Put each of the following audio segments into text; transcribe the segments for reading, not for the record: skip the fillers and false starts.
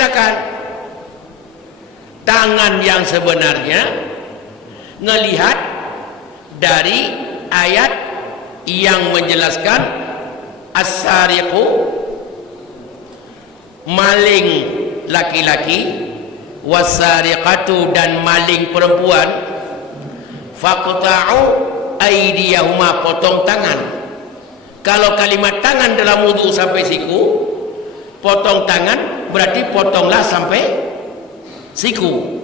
mengatakan tangan yang sebenarnya ngelihat dari ayat yang menjelaskan as-sariqu, maling laki-laki, was-sariqatu, dan maling perempuan, faqta'u aydiyahuma, potong tangan. Kalau kalimat tangan dalam wudu sampai siku, potong tangan berarti potonglah sampai siku.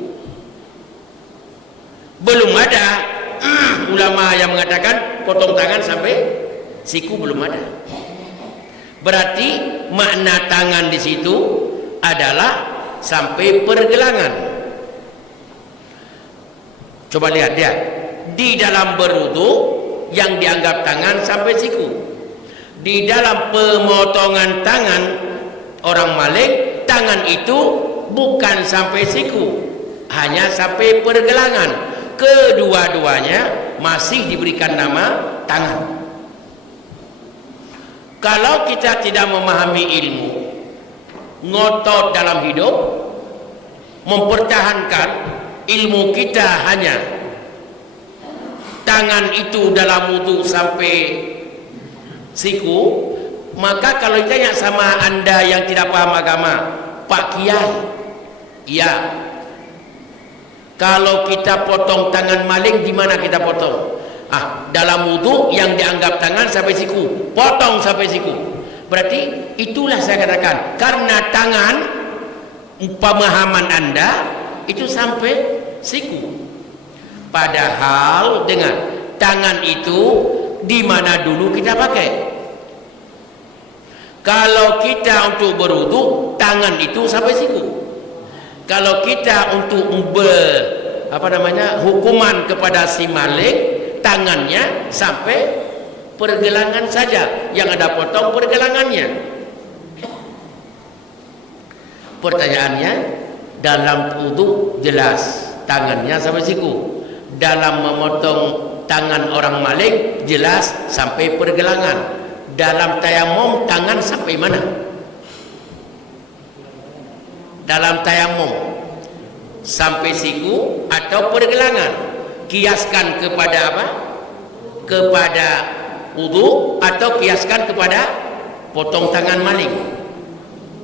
Belum ada ulama yang mengatakan potong tangan sampai siku, belum ada. Berarti makna tangan di situ adalah sampai pergelangan. Coba lihat dia di dalam berwudu yang dianggap tangan sampai siku. Di dalam pemotongan tangan orang maling, tangan itu bukan sampai siku, hanya sampai pergelangan. Kedua-duanya masih diberikan nama tangan. Kalau kita tidak memahami ilmu, ngotot dalam hidup, mempertahankan ilmu kita hanya tangan itu dalam wudu sampai siku, maka kalau ditanya sama anda yang tidak paham agama, Pak Kiai, ya, kalau kita potong tangan maling di mana kita potong? Dalam wudu yang dianggap tangan sampai siku, potong sampai siku. Berarti itulah saya katakan, karena tangan pemahaman anda itu sampai siku. Padahal dengan tangan itu di mana dulu kita pakai? Kalau kita untuk berwudu, tangan itu sampai siku. Kalau kita untuk hukuman kepada si maling, tangannya sampai pergelangan saja, yang ada potong pergelangannya. Pertanyaannya, dalam wudu jelas tangannya sampai siku. Dalam memotong tangan orang maling jelas sampai pergelangan. Dalam tayamum tangan sampai mana? Dalam tayamum sampai siku atau pergelangan? Kiaskan kepada apa? Kepada wudu atau kiaskan kepada potong tangan maling?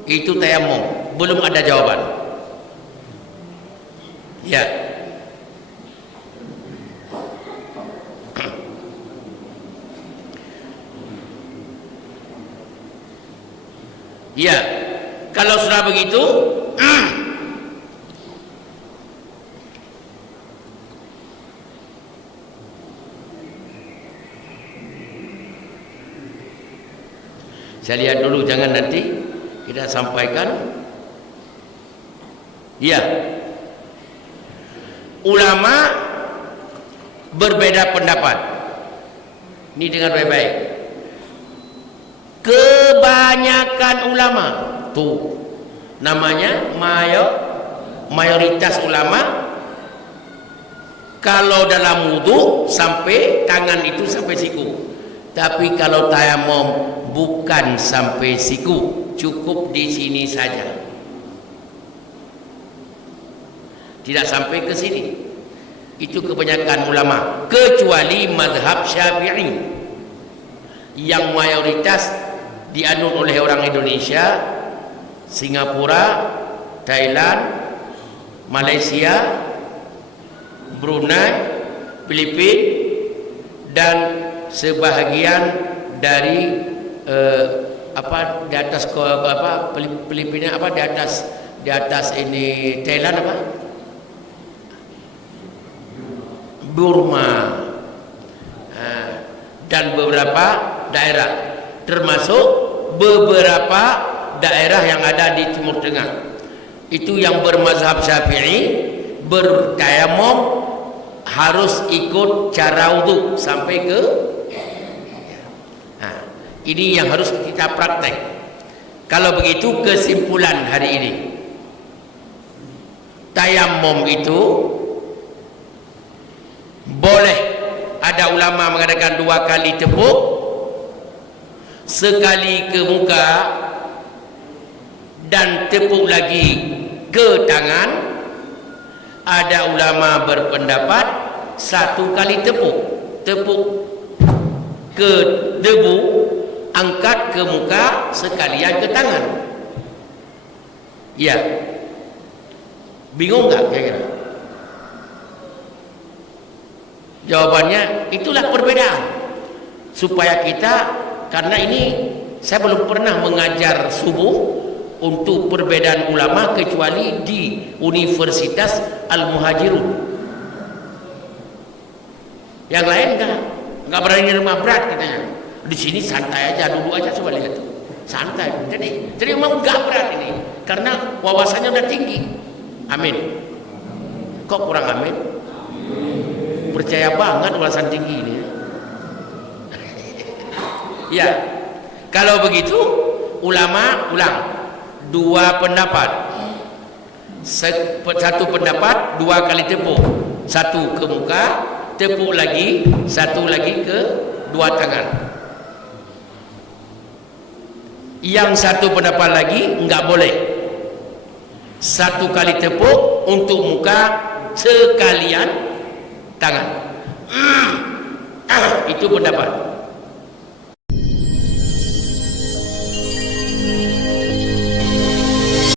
Itu tayamum. Belum ada jawaban. Ya. Ya, kalau sudah begitu, saya lihat dulu, jangan nanti kita sampaikan. Ya, ulama berbeda pendapat. Ini dengar baik-baik. Kebanyakan ulama tuh namanya mayoritas ulama, kalau dalam wudu sampai tangan itu sampai siku, tapi kalau tayamum bukan sampai siku, cukup di sini saja, tidak sampai ke sini. Itu kebanyakan ulama, kecuali mazhab Syafi'i yang mayoritas dianut oleh orang Indonesia, Singapura, Thailand, Malaysia, Brunei, Filipina, dan sebahagian dari di atas Filipina, di atas ini Thailand, Burma, dan beberapa daerah, termasuk beberapa daerah yang ada di Timur Tengah. Itu yang bermazhab Syafi'i, bertayamum harus ikut cara wudu sampai ke. Ini yang harus kita praktek. Kalau begitu, kesimpulan hari ini, tayamum itu boleh. Ada ulama mengatakan 2 kali tepuk, sekali ke muka dan tepuk lagi ke tangan. Ada ulama berpendapat satu kali tepuk ke debu, angkat ke muka sekalian ke tangan. Ya, bingung nggak kira-kira? Jawabannya itulah perbedaan, supaya kita, karena ini saya belum pernah mengajar subuh untuk perbedaan ulama kecuali di Universitas Al-Muhajirun. Yang lain enggak berani nerima berat katanya. Di sini santai aja, duduk aja, coba lihat tuh. Santai. Jadi memang enggak berat ini karena wawasannya udah tinggi. Amin. Kok kurang amin? Percaya banget wawasan tinggi ini. Ya. Kalau begitu ulama ulang dua pendapat. Satu pendapat dua kali tepuk, satu ke muka, tepuk lagi, satu lagi ke dua tangan. Yang satu pendapat lagi enggak boleh, satu kali tepuk untuk muka sekalian tangan. Itu pendapat.